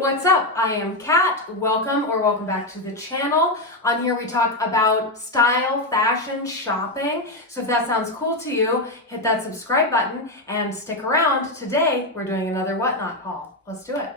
what's up? I am Kat. Welcome back to the channel. On here we talk about style, fashion, shopping. So if that sounds cool to you, hit that subscribe button and stick around. Today we're doing another Whatnot haul. Let's do it.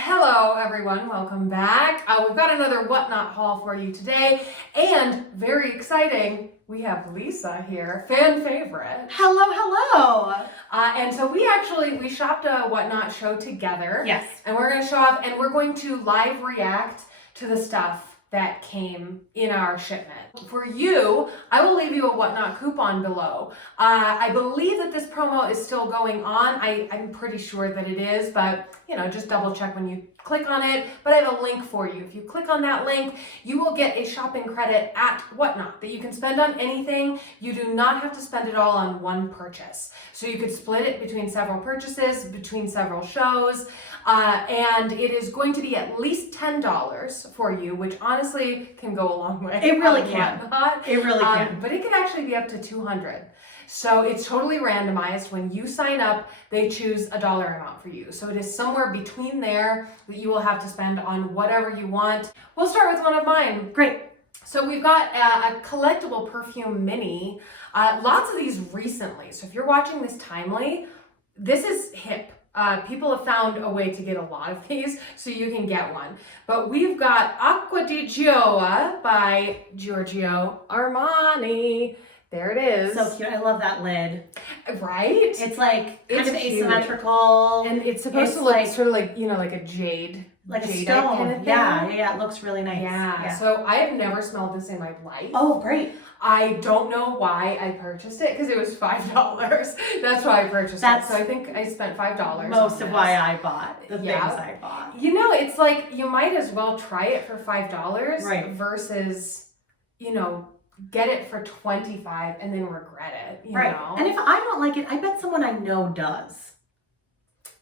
Hello everyone, welcome back. We've got another Whatnot haul for you today, and very exciting, we have Lisa here, fan favorite. Hello. And so we shopped a Whatnot show together. Yes. And we're going to show off, and we're going to live react to the stuff that came in our shipment. For you, I will leave you a Whatnot coupon below. I believe that this promo is still going on. I'm pretty sure that it is, but just double check when you click on it. But I have a link for you. If you click on that link, you will get a shopping credit at Whatnot that you can spend on anything. You do not have to spend it all on one purchase. So you could split it between several purchases, between several shows, and it is going to be at least $10 for you, which honestly can go a long way. It really can. It really can. But it can actually be up to $200. So it's totally randomized. When you sign up, they choose a dollar amount for you. So it is somewhere between there that you will have to spend on whatever you want. We'll start with one of mine. Great. So we've got a collectible perfume mini. Lots of these recently. So if you're watching this timely, this is hip. People have found a way to get a lot of these, so you can get one. But we've got Acqua di Gioia by Giorgio Armani. There it is. So cute. I love that lid. Right? It's like kind It's of cute. asymmetrical. And it's supposed to look like, sort of like, like a jade. like a jadeite stone. kind of thing. Yeah. It looks really nice. Yeah. So I have never smelled this in my life. Oh, great. I don't know why I purchased it, because it was $5. That's why I purchased it. So I think I spent $5. Most of why I bought the things Yeah. I bought. It's like you might as well try it for $5 Right. versus, get it for $25 and then regret it. Right. And if I don't like it, I bet someone I know does.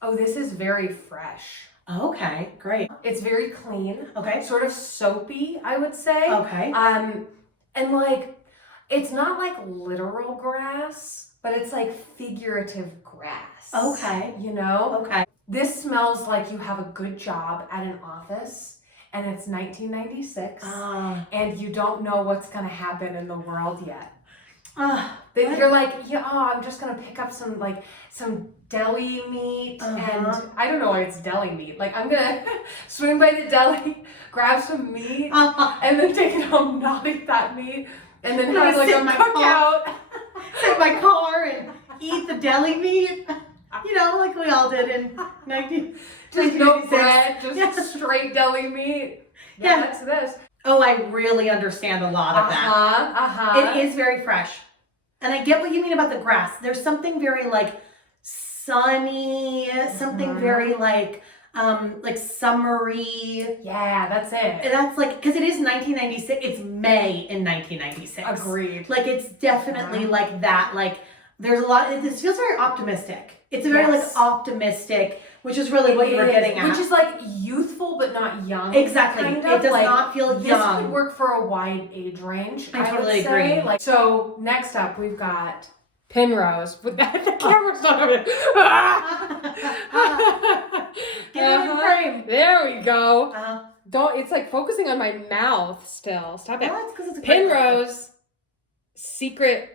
Oh, this is very fresh. Okay, great. It's very clean. Okay. Sort of soapy, I would say. Okay. And like, it's not like literal grass, but it's like figurative grass. Okay. Okay. This smells like you have a good job at an office, and it's 1996, and you don't know what's gonna happen in the world yet. You're like, I'm just gonna pick up some deli meat, and I don't know why it's deli meat. Like, I'm gonna swing by the deli, grab some meat, and then take it home, not eat that meat, and then have like a cookout. Sit in my car and eat the deli meat. Like we all did in 1996. Just no bread, just straight deli meat. Yeah, that's this. Oh, I really understand a lot of that. It is very fresh. And I get what you mean about the grass. There's something very like sunny, something very like summery. Yeah, that's it. And that's like, because it is 1996. It's May in 1996. Agreed. Like, it's definitely like that. Like, there's a lot. This feels very optimistic. It's a very like optimistic, which is really what you were getting at. Which is like youthful but not young. Exactly. Kind It of. does not feel young. This would work for a wide age range. I totally agree. So next up we've got Penrose. The camera's not over. Get it in frame. There we go. It's like focusing on my mouth still. Stop it. Well, it's because it's a Penrose Secret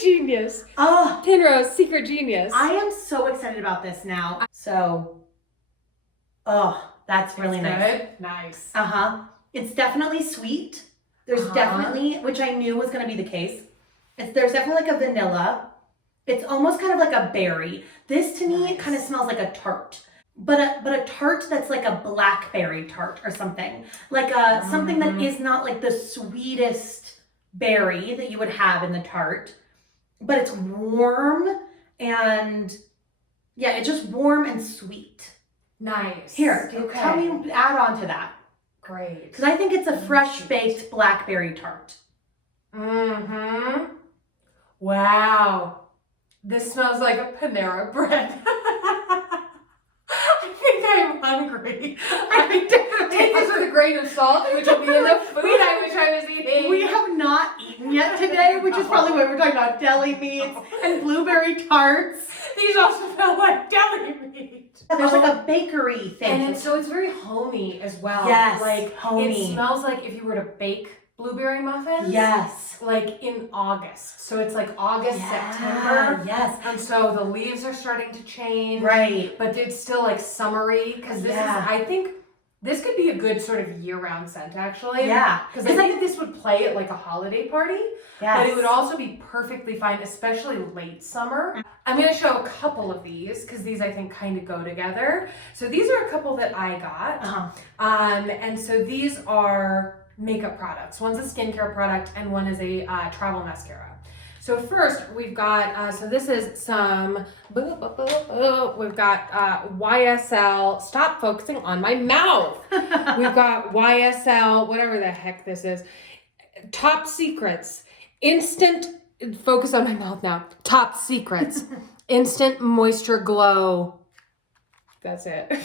Genius. Penrose Secret Genius. I am so excited about this now. So, that's really nice. Good. Nice. It's definitely sweet. There's definitely, which I knew was going to be the case. There's definitely like a vanilla. It's almost kind of like a berry. This to me, it kind of smells like a tart. But a tart that's like a blackberry tart or something. Like something that is not like the sweetest berry that you would have in the tart, but it's warm and it's just warm and sweet. Nice. Here, tell me, add on to that. Great. Because I think it's a fresh baked blackberry tart. Wow. This smells like a Panera bread. I think I'm hungry. I take this with a grain of salt, which will be in the food I wish I was eating. We have not eaten yet today, which is probably why we're talking about deli meats and blueberry tarts. These also smell like deli meat. There's like a bakery thing. And so it's very homey as well. Yes, like homey. It smells like if you were to bake blueberry muffins. Yes. Like in August. So it's like August, Yeah, September. yes. And so the leaves are starting to change. Right. But it's still like summery because this is, I think, this could be a good sort of year-round scent actually. Yeah. Because I think this would play at like a holiday party. Yes. But it would also be perfectly fine, especially late summer. I'm going to show a couple of these because these I think kind of go together. So these are a couple that I got. Uh-huh. And so these are makeup products. One's a skincare product and one is a travel mascara. So first we've got, so this is some, we've got YSL, stop focusing on my mouth. We've got YSL, whatever the heck this is, Top Secrets, instant, focus on my mouth now, Top Secrets, instant moisture glow. That's it.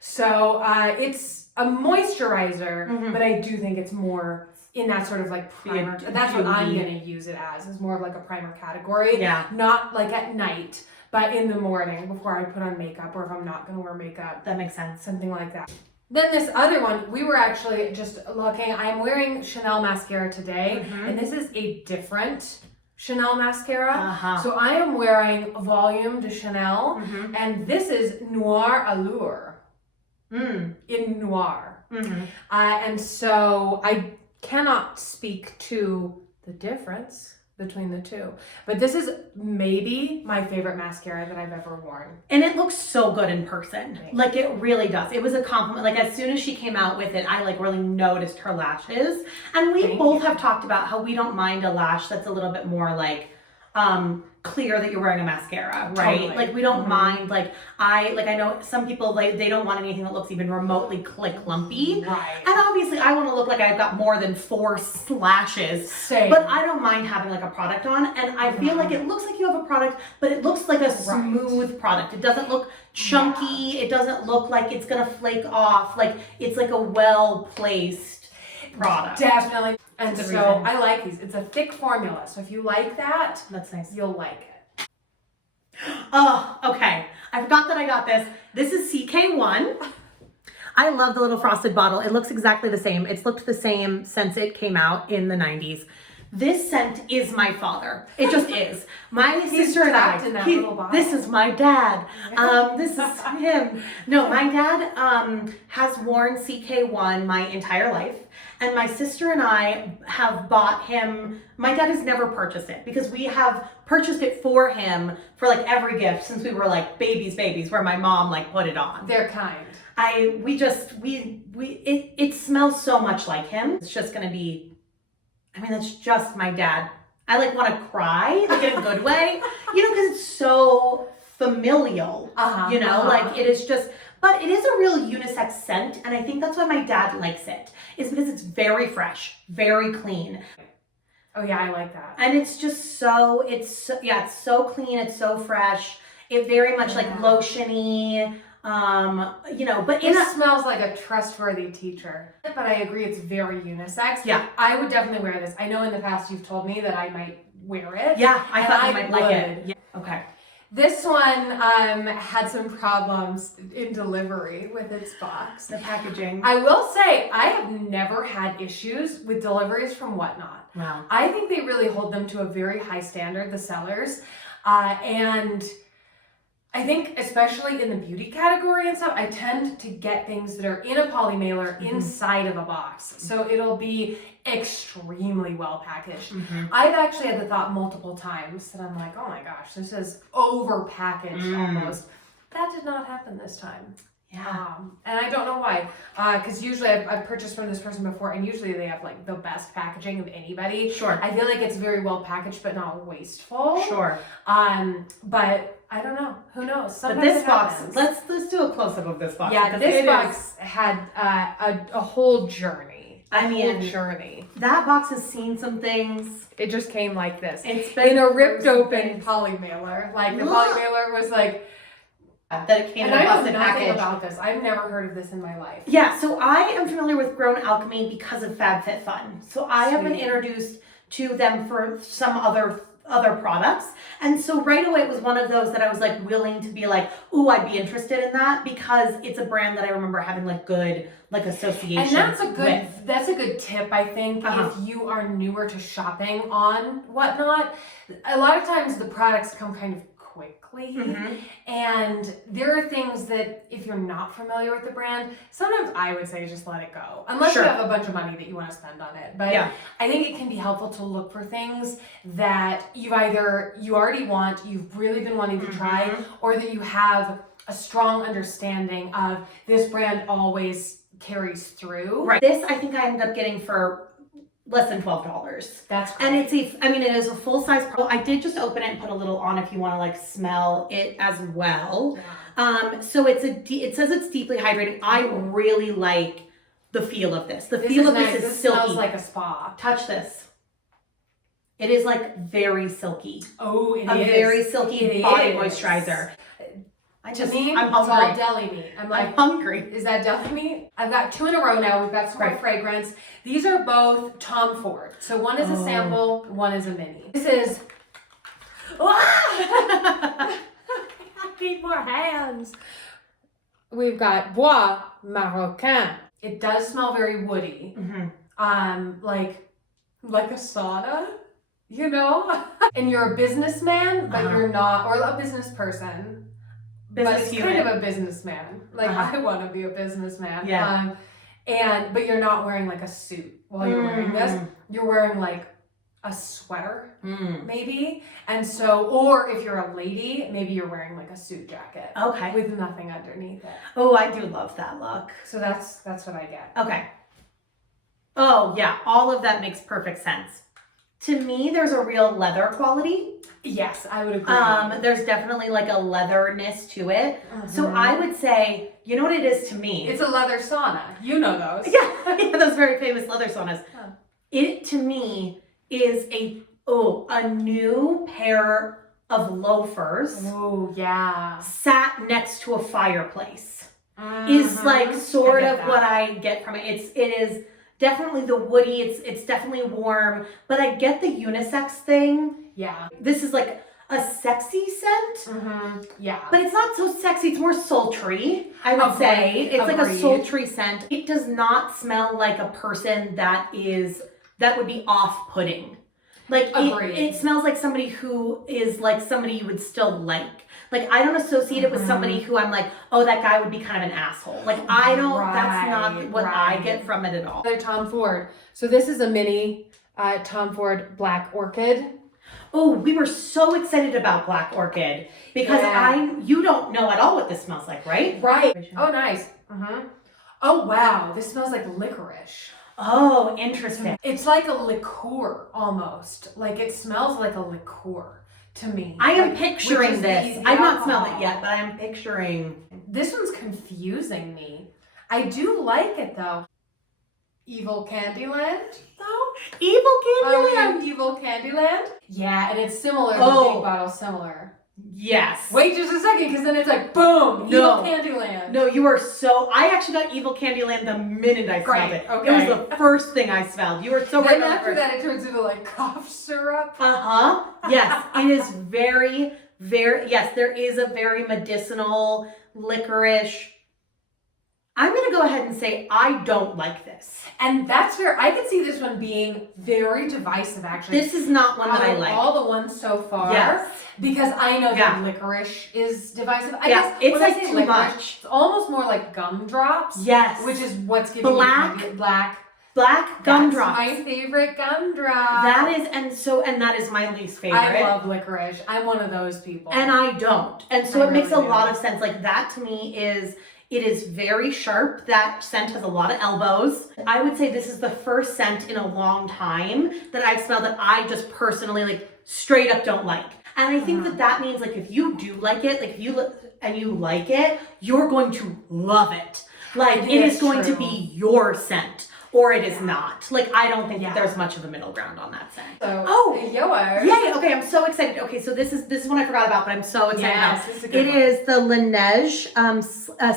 So it's a moisturizer, but I do think it's more in that sort of like primer. That's what I'm going to use it as. It's more of like a primer category. Yeah. Not like at night, but in the morning before I put on makeup or if I'm not going to wear makeup. That makes sense. Something like that. Then this other one, we were actually just looking. I'm wearing Chanel mascara today, and this is a different Chanel mascara. So I am wearing Volume de Chanel, and this is Noir Allure in Noir. And so I cannot speak to the difference between the two, but this is maybe my favorite mascara that I've ever worn. And it looks so good in person. Like it really does. It was a compliment. Like as soon as she came out with it, I like really noticed her lashes. And we both have talked about how we don't mind a lash that's a little bit more like clear that you're wearing a mascara, right? Totally. Like we don't mind, like I know some people they don't want anything that looks even remotely clumpy. Right. And obviously I want to look like I've got more than 4 lashes. Same. But I don't mind having like a product on, and I feel like it looks like you have a product, but it looks like a smooth product. It doesn't look chunky. It doesn't look like it's gonna flake off. Like it's like a well-placed product. Definitely. And That's so the reason. I like these. It's a thick formula. So if you like that, That's nice. you'll like it. Oh, okay. I forgot that I got this. This is CK1. I love the little frosted bottle. It looks exactly the same. It's looked the same since it came out in the 90s. This scent is my father. It just is. My sister and trapped in that little bottle. This is my dad. This is him. No, my dad has worn CK1 my entire life. And my sister and I have bought him, my dad has never purchased it because we have purchased it for him for like every gift since we were like babies, where my mom like put it on. They're kind. It smells so much like him. It's just gonna be, I mean, that's just my dad. I like want to cry, like in a good way, because it's so familial, like it is just, but it is a real unisex scent. And I think that's why my dad likes it, is because it's very fresh, very clean. Oh yeah, I like that. And it's just so, it's so clean. It's so fresh. It very much like lotiony, but It smells like a trustworthy teacher. But I agree, it's very unisex. Yeah. I would definitely wear this. I know in the past you've told me that I might wear it. Yeah, I thought you I might like it. would. Yeah. Okay. This one had some problems in delivery with its box. The packaging. I will say, I have never had issues with deliveries from Whatnot. Wow. I think they really hold them to a very high standard, the sellers. And I think especially in the beauty category and stuff, I tend to get things that are in a poly mailer inside of a box. So it'll be extremely well packaged. I've actually had the thought multiple times that I'm like, oh my gosh, this is over packaged almost. That did not happen this time. Yeah. And I don't know why, because usually I've purchased from this person before, and usually they have like the best packaging of anybody. Sure. I feel like it's very well packaged, but not wasteful. Sure. But I don't know. Who knows? Sometimes But this it box, happens. let's do a close up of this box. Yeah, because this it box had a whole journey. I mean, Journey. that box has seen some things. It just came like this. It's been in a ripped through some open things. poly mailer. Like the poly mailer was like that it came And in a I know busted nothing package. about this. I've never heard of this in my life. Yeah, so I am familiar with Grown Alchemy because of FabFitFun. So I have been Sweet. introduced to them for some other products. And so right away it was one of those that I was like willing to be like, ooh, I'd be interested in that because it's a brand that I remember having like good like association. And with. that's a good tip, I think, Uh-huh. if you are newer to shopping on Whatnot. A lot of times the products come kind of quickly, Mhm. and there are things that if you're not familiar with the brand, sometimes I would say just let it go, unless Sure. you have a bunch of money that you want to spend on it. But Yeah. I think it can be helpful to look for things that you already want, you've really been wanting to try, Mhm. or that you have a strong understanding of this brand always carries through. Right. This I think I ended up getting for less than $12. That's great. And it is a full size I did just open it and put a little on if you want to like smell it as well. Yeah. So it says it's deeply hydrating. I really like the feel of this. The This feel is of nice. this is This silky. smells like a spa. Touch this. It is like very silky. Oh, it is. A very silky It body is. moisturizer. To me, I'm it's all hungry. deli meat. I'm like, I'm hungry. is that deli meat? I've got 2 in a row now. We've got some more Right. fragrance. These are both Tom Ford. So one is a Oh. sample, one is a mini. This is. I need more hands. We've got Bois Marocain. It does smell very woody. Mhm. Like a sauna, you know? And you're a businessman, but Uh-huh. you're not, or a business person. But Business it's kind unit. of a businessman. Like, Uh-huh. I want to be a businessman. Yeah. But you're not wearing like a suit while you're wearing this. Mm. You're wearing like a sweater, Mm. maybe. And so, or if you're a lady, maybe you're wearing like a suit jacket Okay. with nothing underneath it. Oh, I do love that look. So that's what I get. Okay. Oh, yeah. All of that makes perfect sense. To me, there's a real leather quality. Yes, I would agree. There's definitely like a leatherness to it. So Mhm. I would say, you know what it is to me? It's a leather sauna. You know those. yeah, those very famous leather saunas. Huh. It to me is a new pair of loafers Oh, yeah. sat next to a fireplace. Is like sort I get of that. what I get from it. It is definitely the woody. It's definitely warm, but I get the unisex thing. Yeah. This is like a sexy scent, Yeah. but it's not so sexy. It's more sultry, I would say. Agreed, It's like a agreed. sultry scent. It does not smell like a person that would be off-putting. Like Agreed. it smells like somebody who is like somebody you would still like. Like I don't associate it with somebody who I'm like, oh, that guy would be kind of an asshole. Like I don't. That's not Right, what I right. get from it at all. Another Tom Ford. So this is a mini Tom Ford Black Orchid. Oh, we were so excited about Black Orchid because Yeah. you don't know at all what this smells like, right? Right. Oh, nice. Oh, wow. This smells like licorice. Oh, interesting. It's like a liqueur almost. Like it smells like a liqueur to me. I am Like, picturing which is this. the I've not smelled it alcohol. yet, but I am picturing. This one's confusing me. I do like it though. Evil Candyland though? Evil Are we Candyland. in Evil Candyland? Yeah, and it's similar. Oh. The big bottle similar. Yes. Wait just a second, because then it's like boom, No. Evil Candyland. No, you are so. I actually got Evil Candyland the minute I smelled Great, it. okay. It was the first thing I smelled. You were so right Then on the after first. that, it turns into like cough syrup. Yes, it is very, very. Yes, there is a very medicinal licorice. I'm gonna go ahead and say I don't like this. And that's where I could see this one being very divisive, actually. This is not one that I Out of like. all the ones so far. Yes. Because I know Yeah. that licorice is divisive. I Yeah, guess it's when I like say too licorice, much. It's almost more like gumdrops. Yes. Which is what's giving Black. me black. Black gumdrops. That's my favorite gumdrop. That is, and that is my least favorite. I love licorice. I'm one of those people. And I don't. And so I it makes a really do. lot of sense. Like that to me it is very sharp. That scent has a lot of elbows. I would say this is the first scent in a long time that I've smelled that I just personally like straight up don't like. And I think that means like if you do like it, like if you you like it, you're going to love it. Like think it is that's going to true. be your scent or it is not. Like I don't think Yeah. that there's much of a middle ground on that scent. So Oh, yours. Yay! Okay, I'm so excited. Okay, so this is one I forgot about, but I'm so excited Yes, about. this is a good It one. is the Laneige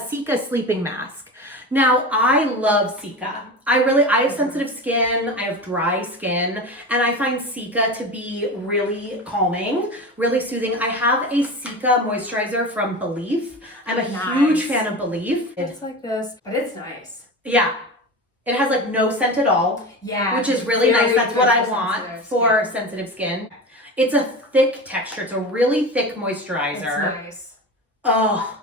Cica sleeping mask. Now I love Cica. I have sensitive skin, I have dry skin, and I find Cica to be really calming, really soothing. I have a Cica moisturizer from Belief. I'm a huge fan of Belief. It's like this, but it's nice. Yeah. It has like no scent at all. Yeah. Which is really very nice. That's good what I for want sensitive for skin. sensitive skin. It's a thick texture. It's a really thick moisturizer. It's nice. Oh,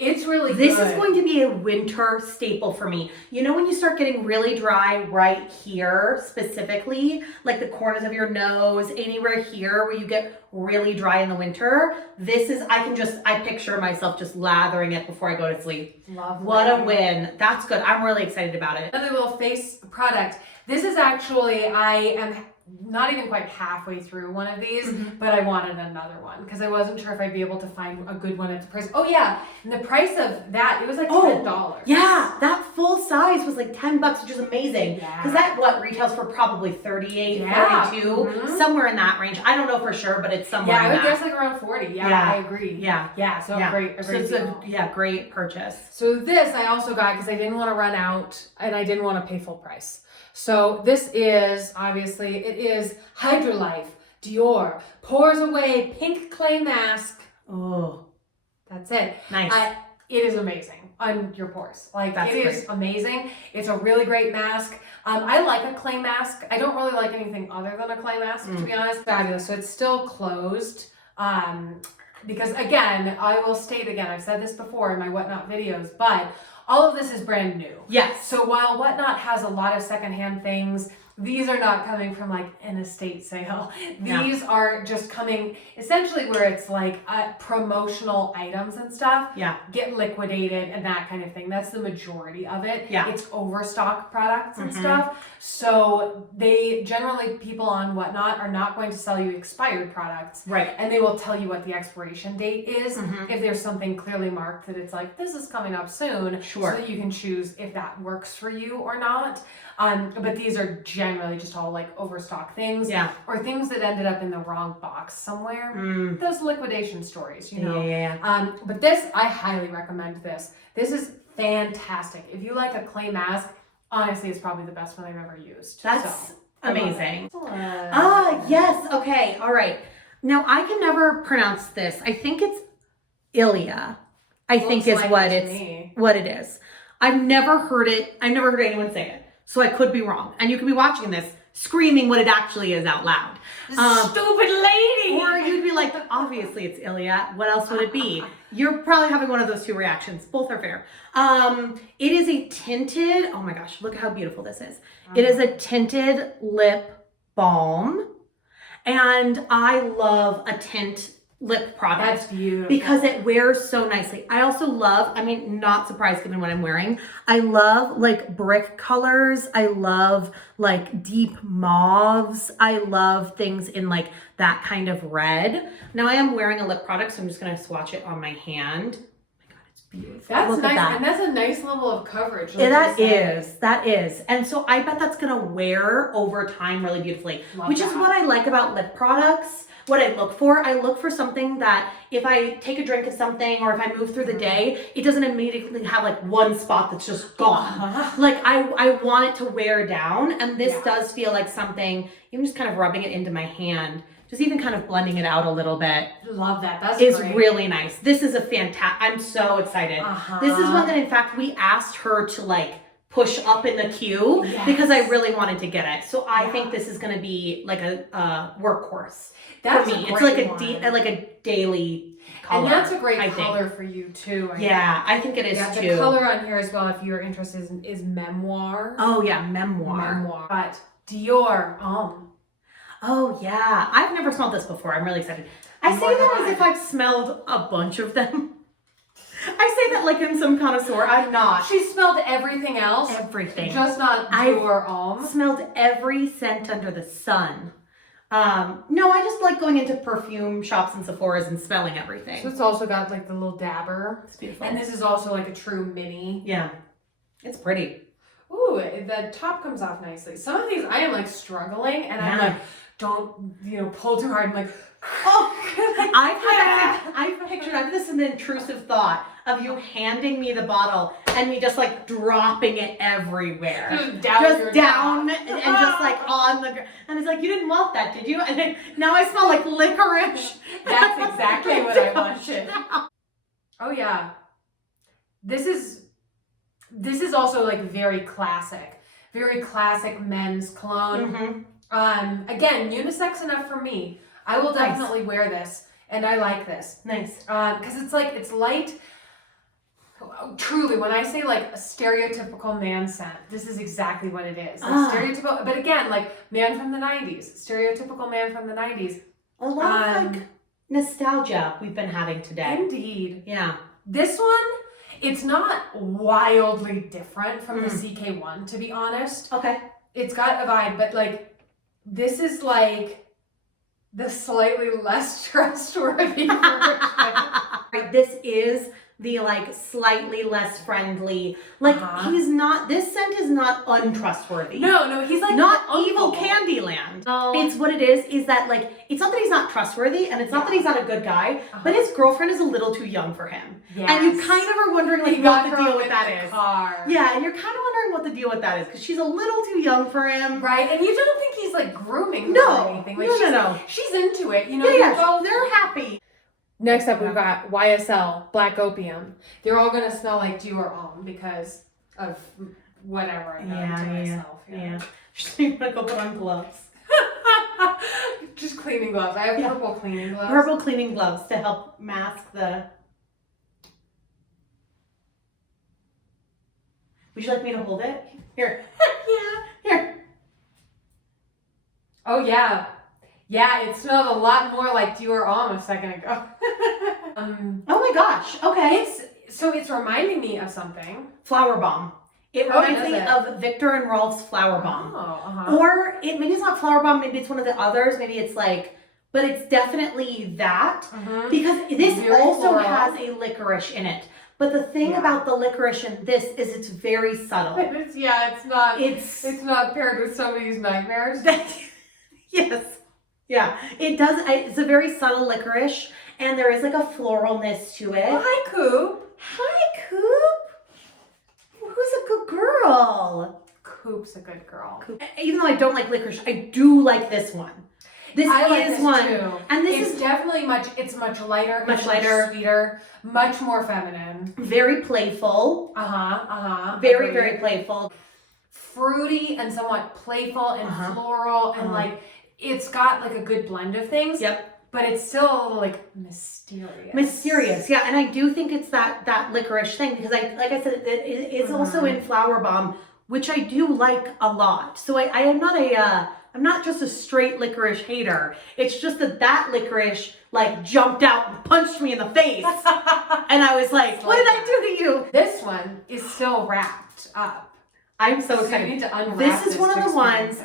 It's really this good. is going to be a winter staple for me. You know when you start getting really dry right here, specifically, like the corners of your nose, anywhere here where you get really dry in the winter, I picture myself just lathering it before I go to sleep. Lovely. What a win. That's good. I'm really excited about it. Another little face product. This is actually, I am not even quite halfway through one of these, but I wanted another one because I wasn't sure if I'd be able to find a good one at the price. Oh yeah, and the price of that, it was like $10. Yeah, that full size was like $10, which is amazing. Yeah. Because that retails for probably 38, Yeah. 42, somewhere in that range. I don't know for sure, but it's somewhere Yeah, in I would that. guess like around 40. Yeah, Yeah. I agree. Yeah. Yeah, so Yeah. a great So it's deal. great purchase. So this I also got because I didn't want to run out and I didn't want to pay full price. So this is, obviously, it is Hydrolife Dior Pores Away Pink Clay Mask. Oh, That's it. nice. It is amazing on your pores. Like, That's it is great. amazing. It's a really great mask. I like a clay mask. I don't really like anything other than a clay mask, to be honest. Fabulous. So it's still closed. Because again, I will state again, I've said this before in my Whatnot videos, but all of this is brand new. Yes. So while Whatnot has a lot of secondhand things, these are not coming from like an estate sale. Yeah. These are just coming essentially where it's like promotional items and stuff Yeah. get liquidated and that kind of thing. That's the majority of it. Yeah. It's overstock products and stuff. So they generally, people on Whatnot are not going to sell you expired products. Right. And they will tell you what the expiration date is if there's something clearly marked that it's like, this is coming up soon. Sure. So that you can choose if that works for you or not. But these are generally just all like overstock things. Yeah. Or things that ended up in the wrong box somewhere. Mm. Those liquidation stories, you know. Yeah. But this, I highly recommend this. This is fantastic. If you like a clay mask, honestly, it's probably the best one I've ever used. That's So, amazing. excellent. Yes. Okay. All right. Now I can never pronounce this. I think it's Ilia. I think Looks is like what it to it's me. what it is. I've never heard it. I've never heard anyone say it. So I could be wrong. And you could be watching this screaming what it actually is out loud. Stupid lady! Or you'd be like, obviously it's Ilia. What else would it be? You're probably having one of those two reactions. Both are fair. It is a tinted, oh my gosh, look how beautiful this is. It is a tinted lip balm. And I love a tint lip product. That's beautiful. Because it wears so nicely. I also love, I mean, not surprised given what I'm wearing. I love like brick colors. I love like deep mauves. I love things in like that kind of red. Now I am wearing a lip product, so I'm just gonna swatch it on my hand. Oh my God, it's beautiful. That's Look nice, at that. and that's a nice level of coverage. Yeah, that is. And so I bet that's gonna wear over time really beautifully, Love which is that. what I like about lip products. What I look for something that if I take a drink of something or if I move through the day, it doesn't immediately have like one spot that's just gone. Like I want it to wear down, and this does feel like something, even just kind of rubbing it into my hand, just even kind of blending it out a little bit. Love that. That's Is great. really nice. This is a fantastic, I'm so excited. This is one that in fact we asked her to like push up in the queue because I really wanted to get it. So I think this is going to be like a workhorse That's for me. a It's great like a daily color. And that's a great I think. color for you too. I think it is The too. color on here as well, if you're interested, is Memoir. Oh yeah, memoir. But Dior, Oh yeah, I've never smelled this before. I'm really excited. I say that as if I've smelled a bunch of them. I say that like in some connoisseur. I'm not. she smelled everything else, Everything. just not Dior Smelled every scent under the sun. No, I just like going into perfume shops and Sephora's and smelling everything. So it's also got like the little dabber. It's beautiful. And this is also like a true mini. Yeah, it's pretty. Ooh, the top comes off nicely. Some of these I am like struggling and I'm Yeah. like don't, pull too hard and like, Oh, I have this an intrusive thought of you handing me the bottle and me just like dropping it everywhere. Just down and just like on the ground. And it's like, you didn't want that, did you? And then now I smell like licorice. That's exactly what I wanted. Oh yeah. This is also like very classic men's cologne. Mm-hmm. Again, unisex enough for me. I will definitely wear this, and I like this. Nice. Because it's light. Truly, when I say like a stereotypical man scent, this is exactly what it is. Like stereotypical, but again, like man from the 90s, stereotypical man from the 90s. A lot of like nostalgia we've been having today. Indeed. Yeah. This one, it's not wildly different from the CK1, to be honest. Okay. It's got a vibe, but like, this is like the slightly less trustworthy version. This is the like slightly less friendly. Like this scent is not untrustworthy. No, he's like not evil Candyland. No. It's what it is that like, it's not that he's not trustworthy and it's not that he's not a good guy, but his girlfriend is a little too young for him. Yes. And you kind of are wondering like what the deal with that is. Car. Yeah, and you're kind of wondering what the deal with that is because she's a little too young for him. Right, and you don't think he's like grooming her or anything. Like, no. She's into it, They're happy. Next up, we've got YSL, Black Opium. They're all going to smell like Dior Homme because of whatever I got to myself. Yeah. She's going to go put on gloves. Just cleaning gloves. I have purple cleaning gloves. Purple cleaning gloves to help mask the... Would you like me to hold it? Here. Here. Oh, yeah. Yeah, it smelled a lot more like Dior Homme a second ago. Oh my gosh. Okay. It's reminding me of something. Flower Bomb. It reminds me of Victor and Rolf's Flower Bomb. Oh, Or maybe it's not Flower Bomb, maybe it's one of the others. Maybe it's like, but it's definitely that. Because this also has a licorice in it. But the thing about the licorice in this is it's very subtle. It's not paired with somebody's nightmares. Yes. Yeah, it does. It's a very subtle licorice, and there is like a floralness to it. Oh, hi, Coop. Hi, Coop. Who's a good girl? Coop's a good girl. Coop. Even though I don't like licorice, I do like this one. I like this one, too. And this is definitely much lighter, much sweeter, much more feminine. Very playful. Very, very playful. Fruity and somewhat playful and floral and like. It's got like a good blend of things. Yep. But it's still a little like mysterious. Yeah. And I do think it's that licorice thing because like I said, it is also in Flower Bomb, which I do like a lot. So I'm not just a straight licorice hater. It's just that licorice like jumped out and punched me in the face. And I was like, what did I do to you? This one is still wrapped up. I'm so excited. You need to unwrap This is one of the ones,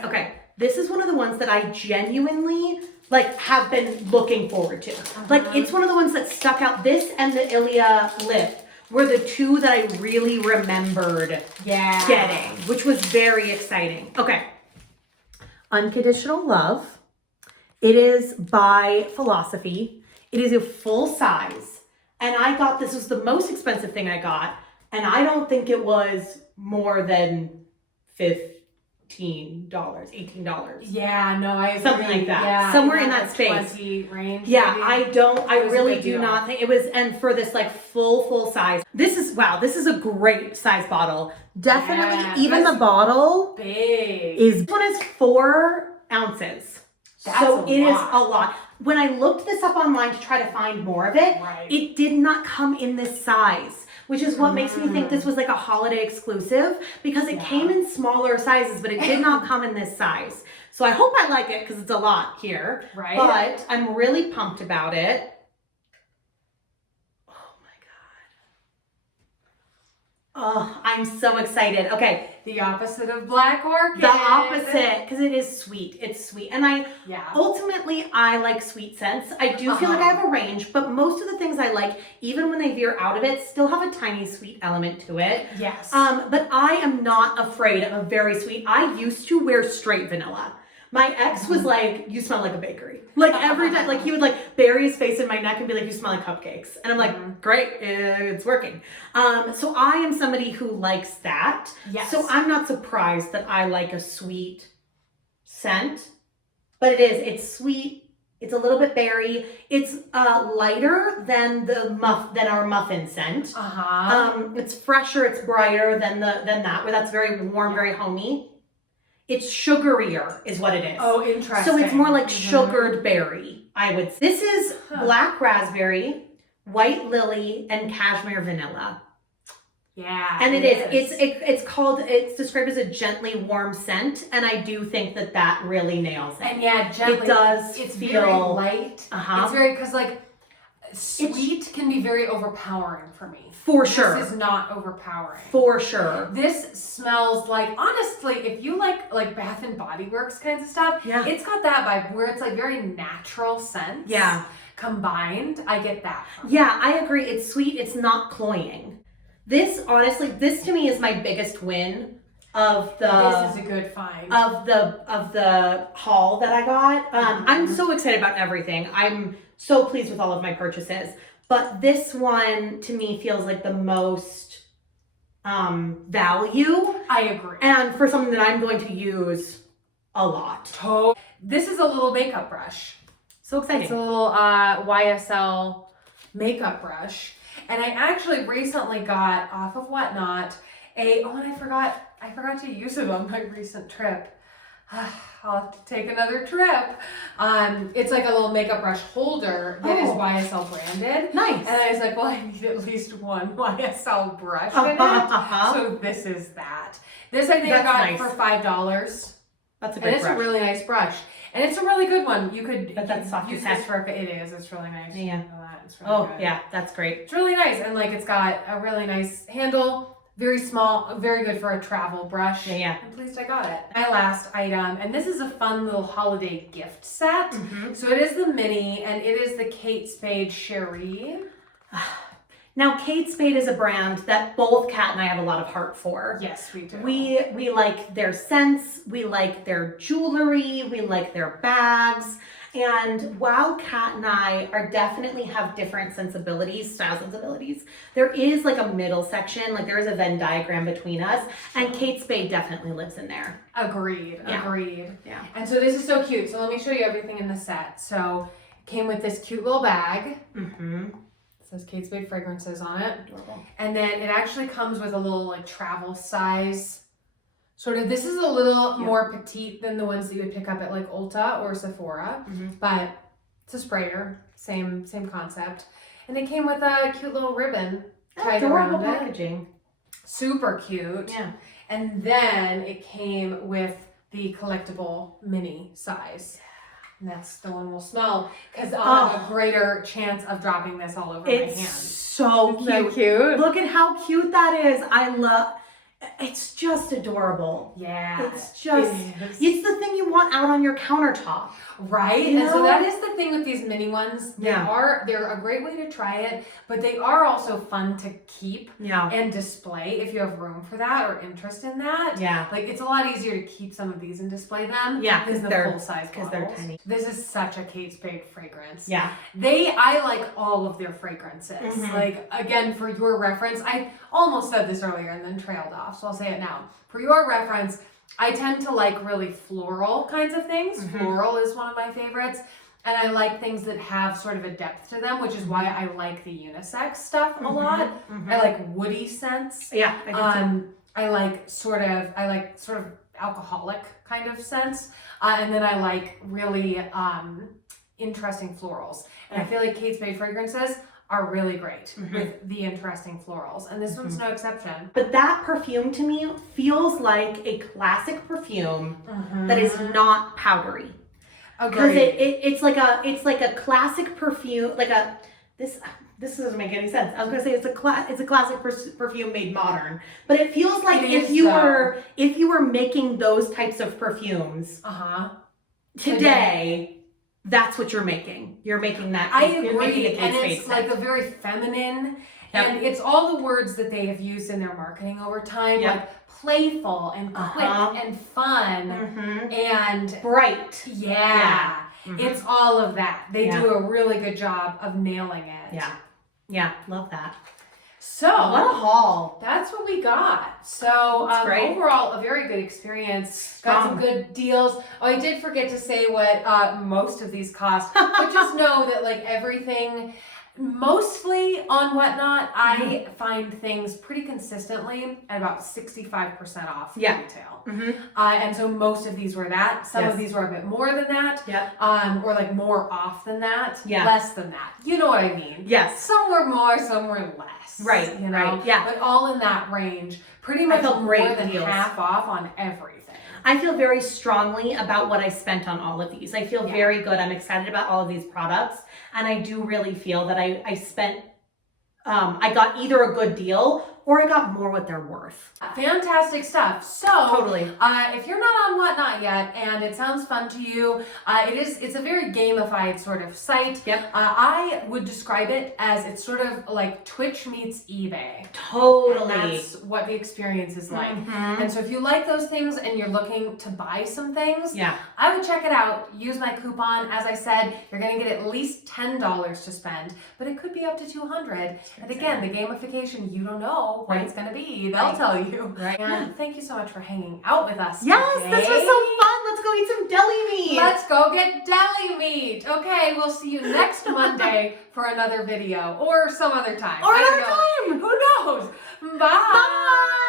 this is one of the ones that I genuinely like have been looking forward to. Like it's one of the ones that stuck out. This and the Ilia lip were the two that I really remembered getting, which was very exciting. Okay. Unconditional Love. It is by Philosophy. It is a full size. And I got, this was the most expensive thing I got. And I don't think it was more than $15, $18. Yeah, no, I agree. Something like that. Yeah, somewhere in that space. 20 range. Yeah, maybe. I really do not think it was, and for this like full size. This is a great size bottle. Definitely, even the bottle big. this one is 4 ounces. So it is a lot. When I looked this up online to try to find more of it, it did not come in this size, which is what makes me think this was like a holiday exclusive because it came in smaller sizes, but it did not come in this size. So I hope I like it because it's a lot here. Right. But I'm really pumped about it. Oh, I'm so excited. Okay. The opposite of Black Orchid. The opposite, because it is sweet. It's sweet. And ultimately, I like sweet scents. I do feel like I have a range, but most of the things I like, even when they veer out of it, still have a tiny sweet element to it. Yes. But I am not afraid of a very sweet. I used to wear straight vanilla. My ex was like, you smell like a bakery. Like every time, like he would like bury his face in my neck and be like, you smell like cupcakes. And I'm like, great, it's working. So I am somebody who likes that. Yes. So I'm not surprised that I like a sweet scent, but it's sweet. It's a little bit berry. It's lighter than than our muffin scent. It's fresher. It's brighter than that. Where that's very warm, very homey. It's sugarier, is what it is. Oh, interesting. So it's more like sugared berry. I would. This is black raspberry, white lily, and cashmere vanilla. Yeah. And it's described as a gently warm scent, and I do think that really nails it. And yeah, gently. It does. It's feel very light. It's very, because like sweet can be very overpowering for me. For sure. This is not overpowering. For sure. This smells like, honestly, if you like Bath and Body Works kinds of stuff, Yeah. it's got that vibe where it's like very natural scents. Yeah. Combined, I get that. Yeah, I agree. It's sweet. It's not cloying. This, honestly, this to me is my biggest win of the. This is a good find. Of the haul that I got. I'm so excited about everything. I'm so pleased with all of my purchases. But this one to me feels like the most value. I agree. And for something that I'm going to use a lot. This is a little makeup brush. So exciting. It's a little YSL makeup brush. And I actually recently got off of Whatnot and I forgot to use it on my recent trip. I'll have to take another trip. It's like a little makeup brush holder that is YSL branded. Nice. And I was like, well, I need at least one YSL brush in it. So this is that. This I think I got for $5. That's a great and it's brush. a really nice brush. And it's a really good one. You could that's soft use as this for, it is, it's really nice. Yeah. You know that. It's really good. Yeah, that's great. It's really nice. And like it's got a really nice handle, very small, very good for a travel brush. Yeah. I'm pleased I got it. My last item, and this is a fun little holiday gift set. Mm-hmm. So it is the mini, and it is the Kate Spade Cherie. Now, Kate Spade is a brand that both Kat and I have a lot of heart for. Yes, we do. We like their scents, we like their jewelry, we like their bags. And while Kat and I are definitely have different sensibilities, style sensibilities, there is like a middle section, like there is a Venn diagram between us, and Kate Spade definitely lives in there. Agreed. Yeah. And so this is so cute. So let me show you everything in the set. So it came with this cute little bag. Mm-hmm. It says Kate Spade Fragrances on it. Adorable. And then it actually comes with a little like travel size. Sort of, this is a little more petite than the ones that you would pick up at like Ulta or Sephora, but it's a sprayer, same concept. And it came with a cute little ribbon tied around it. Packaging. Super cute. Yeah. And then it came with the collectible mini size. And that's the one we'll smell because I'll have a greater chance of dropping this all over my hand. So Isn't that cute? Look at how cute that is. It's just adorable. Yeah. It's the thing you want out on your countertop. Right? You And so know? that is the thing with these mini ones. They're a great way to try it, but they are also fun to keep and display if you have room for that or interest in that. Yeah. Like it's a lot easier to keep some of these and display them because than the full size because they're tiny. This is such a Kate Spade fragrance. Yeah. I like all of their fragrances. Mm-hmm. Like again, for your reference, I almost said this earlier and then trailed off, so I'll say it now. For your reference, I tend to like really floral kinds of things. Mm-hmm. Floral is one of my favorites. And I like things that have sort of a depth to them, which is why I like the unisex stuff a lot. Mm-hmm. I like woody scents. Yeah, I do too. I like sort of alcoholic kind of scents. And then I like really interesting florals. And I feel like Kate Spade fragrances are really great with the interesting florals. And this one's no exception. But that perfume to me feels like a classic perfume that is not powdery. Because it's like a classic perfume, this doesn't make any sense. I was gonna say it's a classic perfume made modern, but it feels like if you were making those types of perfumes today, that's what you're making. You're making that. I You're making agree, a Kate and Spade it's scent. like a very feminine Yep. And it's all the words that they have used in their marketing over time, Yep. like playful and quick and fun Mm-hmm. and Bright. yeah. Mhm. It's all of that. They Yeah. do a really good job of nailing it. Yeah. Yeah. Love that. So What a haul. that's what we got. So That's great. overall, a very good experience. Got some good deals. Oh, I did forget to say what most of these cost, but just know that like everything, mostly on Whatnot, I find things pretty consistently at about 65% off Yeah. retail. Mm-hmm. And so most of these were that. Some Yes. of these were a bit more than that. Yep. Or like more off than that. Yeah. Less than that. You know what I mean? Yes. Some were more, some were less. Right, You know? right, yeah. But all in that range. Pretty I much felt more great than deals. half off on everything. I feel very strongly about what I spent on all of these. I feel Yeah. very good. I'm excited about all of these products. And I do really feel that I spent, I got either a good deal or I got more what they're worth. Fantastic stuff. So, Totally. if you're not on Whatnot yet and it sounds fun to you, it's a very gamified sort of site. Yep. I would describe it as it's sort of like Twitch meets eBay. And Totally. that's what the experience is like. Mhm. And so if you like those things and you're looking to buy some things, Yeah. I would check it out. Use my coupon. As I said, you're going to get at least $10 to spend, but it could be up to $200. And again, the gamification, you don't know what Right. it's going to be. They'll Right. tell you. Right. And thank you so much for hanging out with us Yes, today. this was so fun. Let's go eat some deli meat. Let's go get deli meat. Okay, we'll see you next Monday for another video or some other time. Or I don't another know. time. Who knows? Bye. Bye.